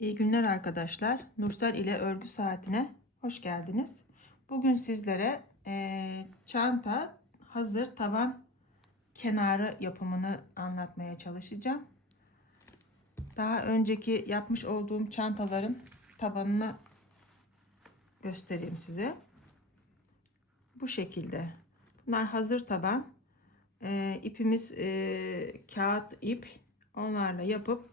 İyi günler arkadaşlar. Nursel ile örgü saatine hoş geldiniz. Bugün sizlere eee, çanta hazır taban kenarı yapımını anlatmaya çalışacağım. Daha önceki yapmış olduğum çantaların tabanını göstereyim size. Bu şekilde. Bunlar hazır taban. Eee ipimiz eee, kağıt ip. Onlarla yapıp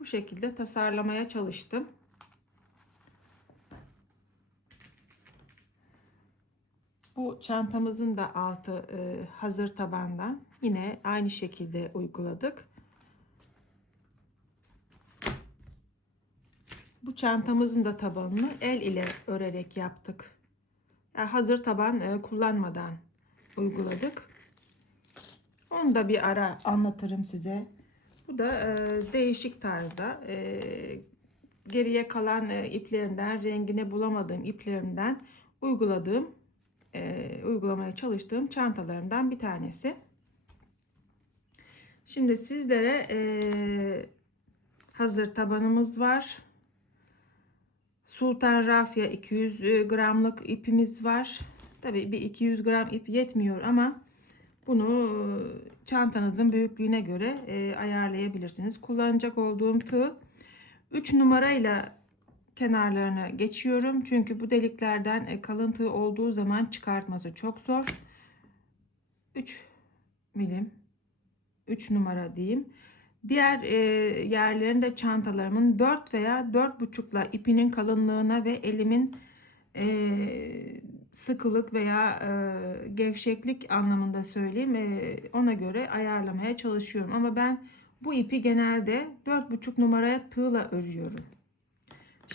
bu şekilde tasarlamaya çalıştım. Bu çantamızın da altı e, hazır tabandan. Yine aynı şekilde uyguladık. Bu çantamızın da tabanını el ile örerek yaptık. Yani hazır taban e, kullanmadan uyguladık. Onu da bir ara anlatırım size. Bu da e, değişik tarzda e, geriye kalan e, iplerimden rengini bulamadığım iplerimden uyguladığım e, uygulamaya çalıştığım çantalarımdan bir tanesi. Şimdi sizlere e, hazır tabanımız var. Sultan Rafya 200 gramlık ipimiz var. Tabii bir 200 gram ip yetmiyor ama bunu çantanızın büyüklüğüne göre e, ayarlayabilirsiniz. Kullanacak olduğum tığ 3 numarayla kenarlarına geçiyorum. Çünkü bu deliklerden e, kalın tığ olduğu zaman çıkartması çok zor. 3 milim 3 numara diyeyim. Diğer e, yerlerinde çantalarımın 4 veya 4,5'la ipinin kalınlığına ve elimin e, sıkılık veya e, gevşeklik anlamında söyleyeyim e, ona göre ayarlamaya çalışıyorum ama ben bu ipi genelde 4,5 numaraya tığla örüyorum.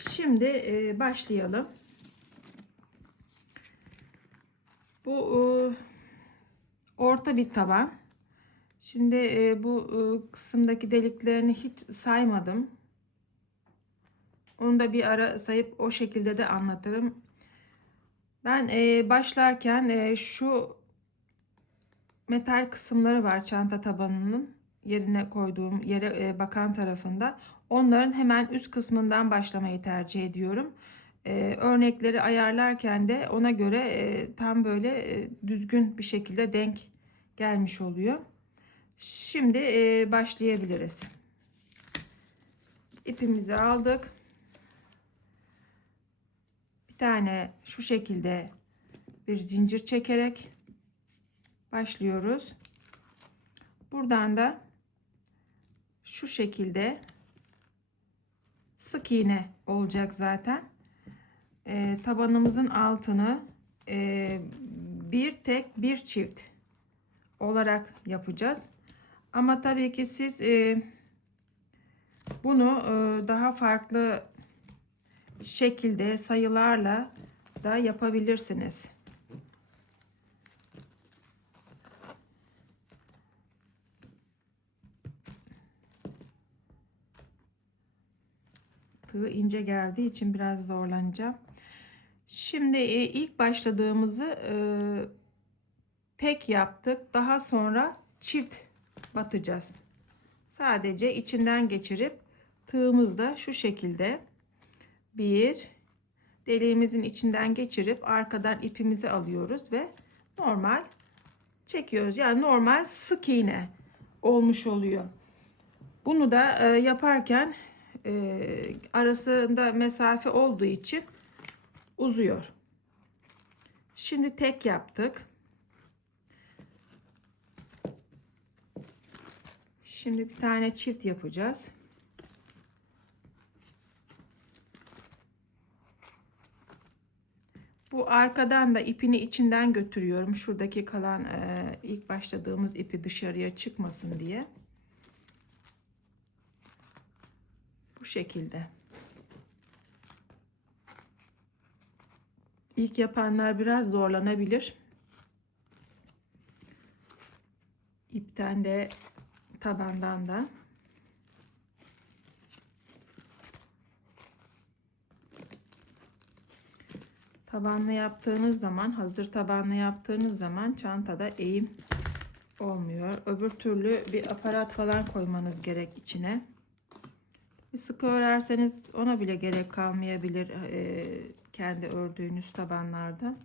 Şimdi e, başlayalım. Bu e, orta bir taban. Şimdi e, bu e, kısımdaki deliklerini hiç saymadım. Onu da bir ara sayıp o şekilde de anlatırım. Ben e, başlarken e, şu metal kısımları var çanta tabanının yerine koyduğum yere e, bakan tarafında. Onların hemen üst kısmından başlamayı tercih ediyorum. E, örnekleri ayarlarken de ona göre e, tam böyle e, düzgün bir şekilde denk gelmiş oluyor. Şimdi e, başlayabiliriz. İpimizi aldık. Bir tane şu şekilde bir zincir çekerek başlıyoruz. Buradan da şu şekilde sık iğne olacak zaten. E, tabanımızın altını e, bir tek bir çift olarak yapacağız. Ama tabii ki siz e, bunu e, daha farklı şekilde sayılarla da yapabilirsiniz. Tığ ince geldiği için biraz zorlanacağım. Şimdi e, ilk başladığımızı e, tek yaptık. Daha sonra çift batacağız. Sadece içinden geçirip tığımızda şu şekilde bir deliğimizin içinden geçirip arkadan ipimizi alıyoruz ve normal çekiyoruz. Yani normal sık iğne olmuş oluyor. Bunu da e, yaparken e, arasında mesafe olduğu için uzuyor. Şimdi tek yaptık. Şimdi bir tane çift yapacağız. Bu arkadan da ipini içinden götürüyorum. Şuradaki kalan e, ilk başladığımız ipi dışarıya çıkmasın diye. Bu şekilde. İlk yapanlar biraz zorlanabilir. İpten de tabandan da. Tabanlı yaptığınız zaman, hazır tabanlı yaptığınız zaman çantada eğim olmuyor. Öbür türlü bir aparat falan koymanız gerek içine. Bir sıkı örerseniz ona bile gerek kalmayabilir e, kendi ördüğünüz tabanlarda.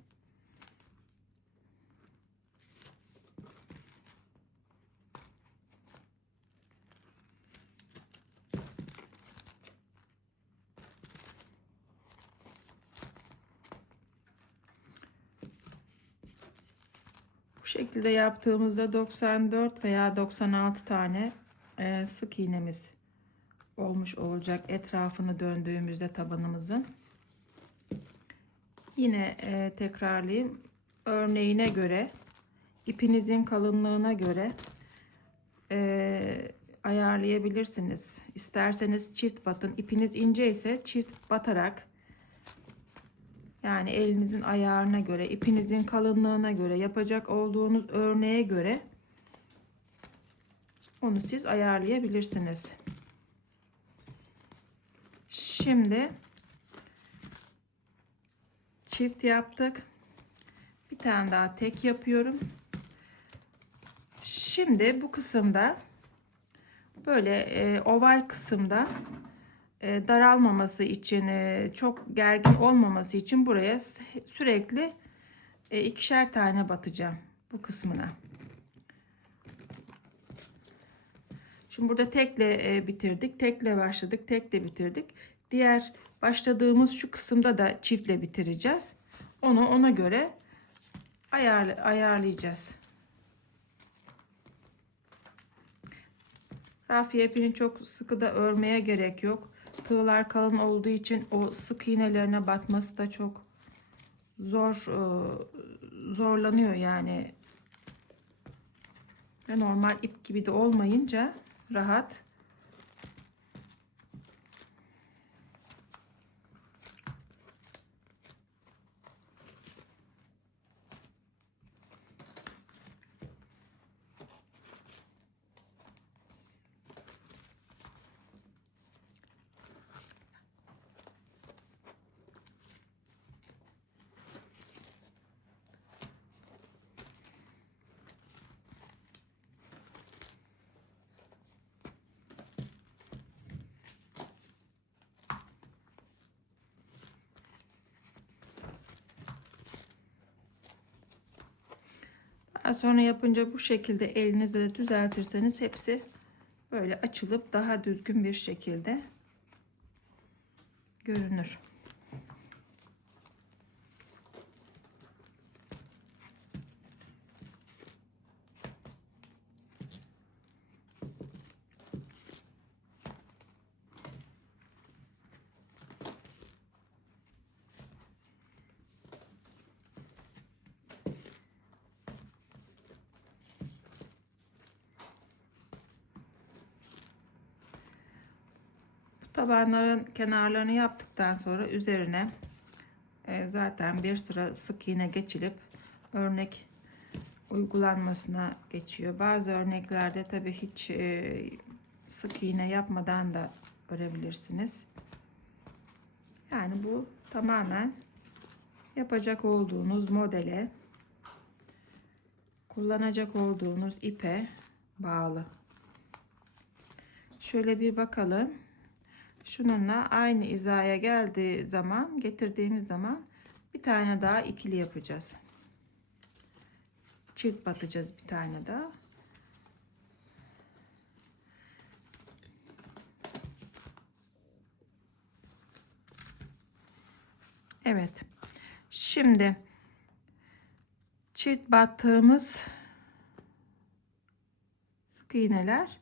Şekilde yaptığımızda 94 veya 96 tane e, sık iğnemiz olmuş olacak etrafını döndüğümüzde tabanımızın. Yine e, tekrarlayayım. Örneğine göre ipinizin kalınlığına göre e, ayarlayabilirsiniz. İsterseniz çift batın. İpiniz ince ise çift batarak yani elinizin ayarına göre, ipinizin kalınlığına göre, yapacak olduğunuz örneğe göre onu siz ayarlayabilirsiniz. Şimdi çift yaptık. Bir tane daha tek yapıyorum. Şimdi bu kısımda böyle e, oval kısımda daralmaması için e, çok gergin olmaması için buraya sürekli e, ikişer tane batacağım bu kısmına. Şimdi burada tekle e, bitirdik. Tekle başladık. Tekle bitirdik. Diğer başladığımız şu kısımda da çiftle bitireceğiz. Onu ona göre ayar, ayarlayacağız. Rafiye ipini çok sıkı da örmeye gerek yok. Tığlar kalın olduğu için o sık iğnelerine batması da çok zor e, zorlanıyor yani. Normal ip gibi de olmayınca rahat. Daha sonra yapınca bu şekilde elinizle de düzeltirseniz hepsi böyle açılıp daha düzgün bir şekilde görünür. Tabanların kenarlarını yaptıktan sonra üzerine e, zaten bir sıra sık iğne geçilip örnek uygulanmasına geçiyor. Bazı örneklerde tabii hiç e, sık iğne yapmadan da örebilirsiniz. Yani bu tamamen yapacak olduğunuz modele kullanacak olduğunuz ipe bağlı. Şöyle bir bakalım. Şununla aynı hizaya geldiği zaman getirdiğimiz zaman bir tane daha ikili yapacağız. Çift batacağız bir tane daha. Evet. Şimdi çift battığımız sık iğneler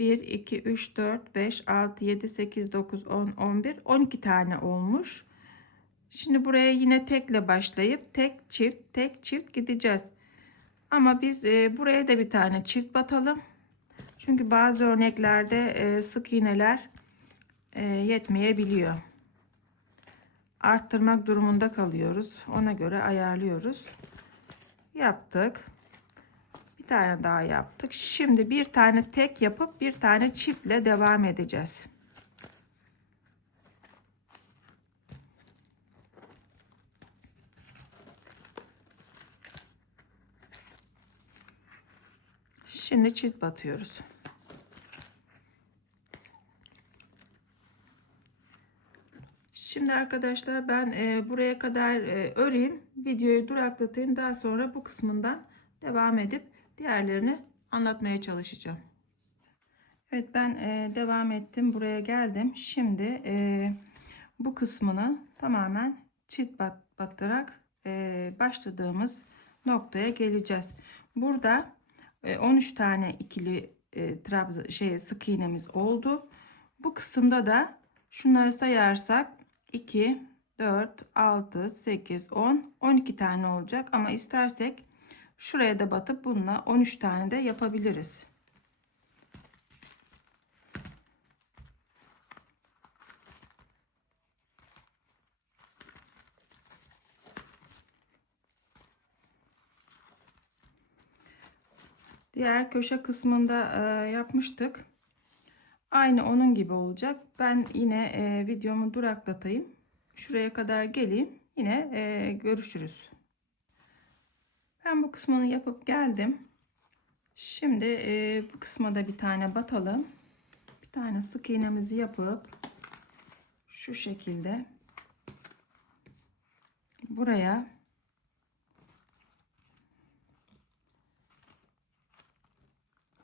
1 2 3 4 5 6 7 8 9 10 11 12 tane olmuş. Şimdi buraya yine tekle başlayıp tek çift tek çift gideceğiz. Ama biz e, buraya da bir tane çift batalım. Çünkü bazı örneklerde e, sık iğneler e, yetmeyebiliyor. Arttırmak durumunda kalıyoruz. Ona göre ayarlıyoruz. Yaptık. Tane daha yaptık. Şimdi bir tane tek yapıp bir tane çiftle devam edeceğiz. Şimdi çift batıyoruz. Şimdi arkadaşlar ben e, buraya kadar e, öreyim. Videoyu duraklatayım. Daha sonra bu kısmından devam edip diğerlerini anlatmaya çalışacağım. Evet ben e, devam ettim. Buraya geldim. Şimdi e, bu kısmını tamamen çift bat, battırarak e, başladığımız noktaya geleceğiz. Burada e, 13 tane ikili e, trabzan şey sık iğnemiz oldu. Bu kısımda da şunları sayarsak 2 4 6 8 10 12 tane olacak ama istersek şuraya da batıp bununla 13 tane de yapabiliriz. Diğer köşe kısmında e, yapmıştık. Aynı onun gibi olacak. Ben yine e, videomu duraklatayım. Şuraya kadar geleyim. Yine e, görüşürüz. Ben bu kısmını yapıp geldim. Şimdi e, bu kısma da bir tane batalım. Bir tane sık iğnemizi yapıp şu şekilde buraya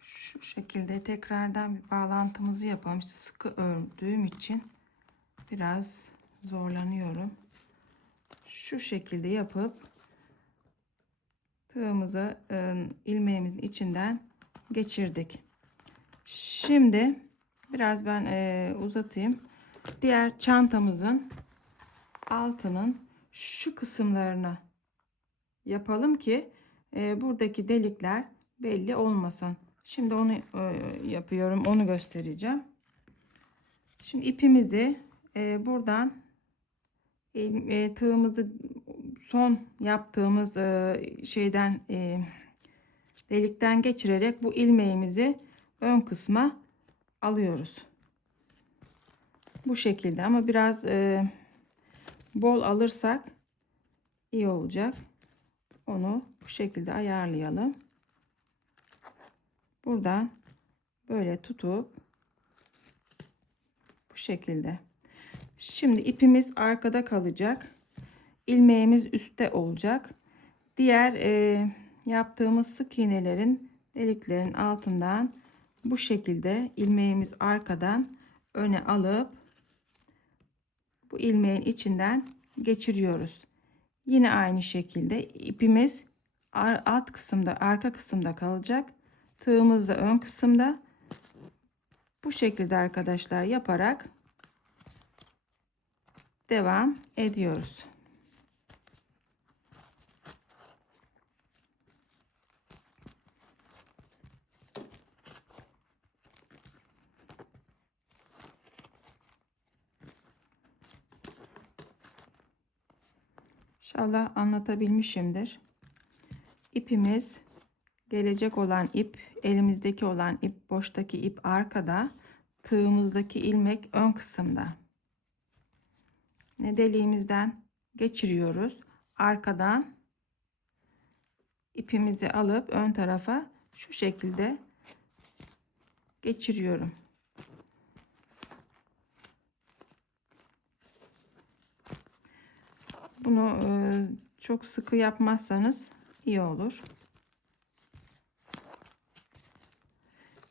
şu şekilde tekrardan bir bağlantımızı yapalım. İşte sıkı ördüğüm için biraz zorlanıyorum. Şu şekilde yapıp tığımızı ıı, ilmeğimizin içinden geçirdik. Şimdi biraz ben e, uzatayım. Diğer çantamızın altının şu kısımlarını yapalım ki e, buradaki delikler belli olmasın. Şimdi onu e, yapıyorum. Onu göstereceğim. Şimdi ipimizi e, buradan e, tığımızı son yaptığımız e, şeyden e, delikten geçirerek bu ilmeğimizi ön kısma alıyoruz. Bu şekilde ama biraz e, bol alırsak iyi olacak. Onu bu şekilde ayarlayalım. Buradan böyle tutup bu şekilde. Şimdi ipimiz arkada kalacak. İlmeğimiz üstte olacak. Diğer e, yaptığımız sık iğnelerin deliklerin altından bu şekilde ilmeğimiz arkadan öne alıp bu ilmeğin içinden geçiriyoruz. Yine aynı şekilde ipimiz alt kısımda arka kısımda kalacak. Tığımız da ön kısımda. Bu şekilde arkadaşlar yaparak devam ediyoruz. İnşallah anlatabilmişimdir. İpimiz gelecek olan ip, elimizdeki olan ip, boştaki ip arkada, tığımızdaki ilmek ön kısımda. Ne deliğimizden geçiriyoruz. Arkadan ipimizi alıp ön tarafa şu şekilde geçiriyorum. Bunu e, çok sıkı yapmazsanız iyi olur.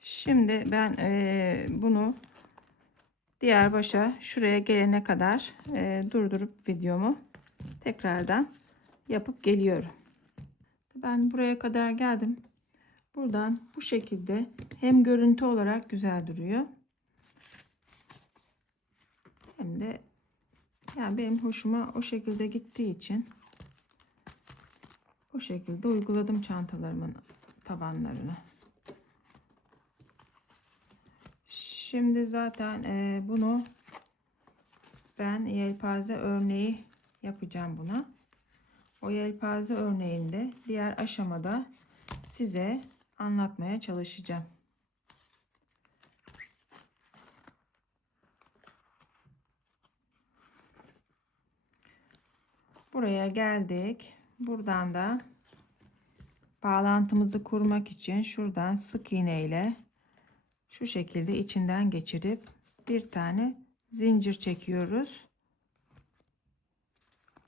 Şimdi ben e, bunu diğer başa şuraya gelene kadar e, durdurup videomu tekrardan yapıp geliyorum. Ben buraya kadar geldim. Buradan bu şekilde hem görüntü olarak güzel duruyor. Hem de yani benim hoşuma o şekilde gittiği için o şekilde uyguladım çantalarımın tabanlarını. Şimdi zaten e, bunu ben yelpaze örneği yapacağım buna. O yelpaze örneğinde diğer aşamada size anlatmaya çalışacağım. Buraya geldik. Buradan da bağlantımızı kurmak için şuradan sık iğne ile şu şekilde içinden geçirip bir tane zincir çekiyoruz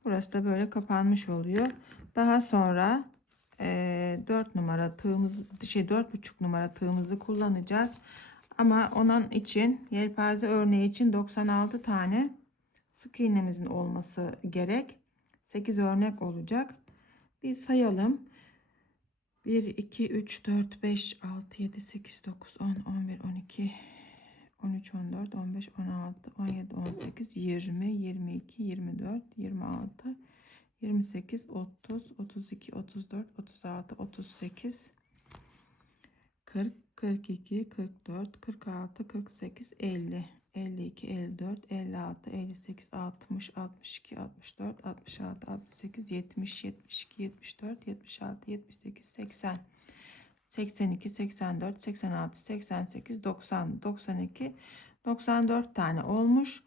Burası da böyle kapanmış oluyor. Daha sonra e, 4 numara tığımız şey 4,5 numara tığımızı kullanacağız. Ama onun için yelpaze örneği için 96 tane sık iğnemizin olması gerek. 8 örnek olacak. Bir sayalım. 1, 2, 3, 4, 5, 6, 7, 8, 9, 10, 11, 12, 13, 14, 15, 16, 17, 18, 20, 22, 24, 26, 28, 30, 32, 34, 36, 38, 40, 42, 44, 46, 48, 50, 52, 54, 56, 58, 60, 62, 64, 66, 68, 70, 72, 74, 76, 78, 80, 82, 84, 86, 88, 90, 92, 94 tane olmuş.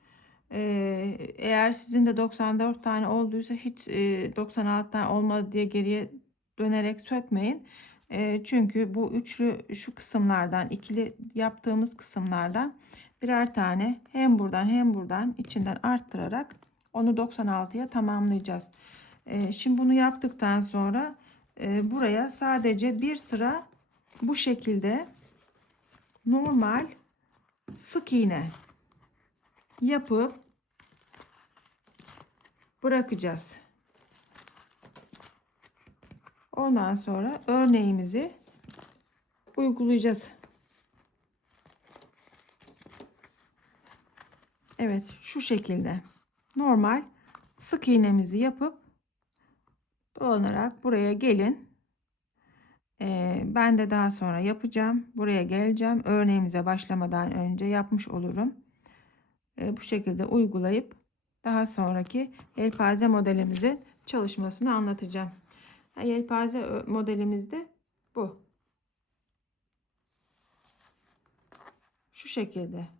Ee, eğer sizin de 94 tane olduysa hiç e, 96 tane olmadı diye geriye dönerek sökmeyin. E, çünkü bu üçlü şu kısımlardan ikili yaptığımız kısımlardan birer tane hem buradan hem buradan içinden arttırarak onu 96'ya tamamlayacağız. E, şimdi bunu yaptıktan sonra e, buraya sadece bir sıra bu şekilde normal sık iğne yapıp bırakacağız. Ondan sonra örneğimizi uygulayacağız. Evet şu şekilde normal sık iğnemizi yapıp dolanarak buraya gelin. Ee, ben de daha sonra yapacağım. Buraya geleceğim. Örneğimize başlamadan önce yapmış olurum. Ee, bu şekilde uygulayıp daha sonraki yelpaze modelimizin çalışmasını anlatacağım. Yelpaze modelimiz de bu. Şu şekilde.